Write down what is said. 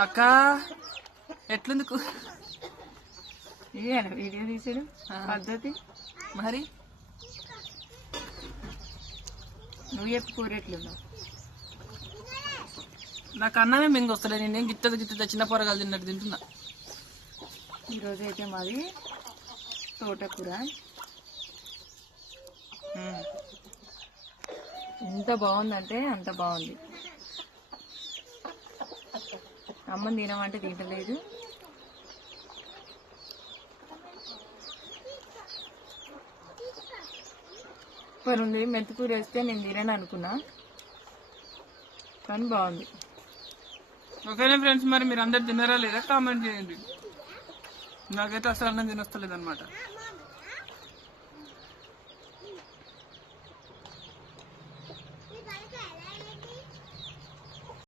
అక్క ఎట్లుంది వీడియో తీసాడు పద్ధతి. మరి నువ్వు చెప్పు కూర ఎట్లున్నావు? నాకు అన్నమే మింగి వస్తలే. నేనేం గిత్త చిన్న పొరగాలు తిన్నట్టు తింటున్నా. ఈరోజు అయితే మాది తోటకూర. ఎంత బాగుందంటే అంత బాగుంది. అమ్మని తినమంటే తింటలేదు. సూపర్ ఉంది. మెంతికూర వేస్తే నేను తినను అనుకున్నా, కానీ బాగుంది. ఓకేనా ఫ్రెండ్స్, మరి మీరు అందరు తిన్నారా లేదా కామెంట్ చేయండి. నాకైతే అసలు అన్నం తినొస్తలేదు అనమాట.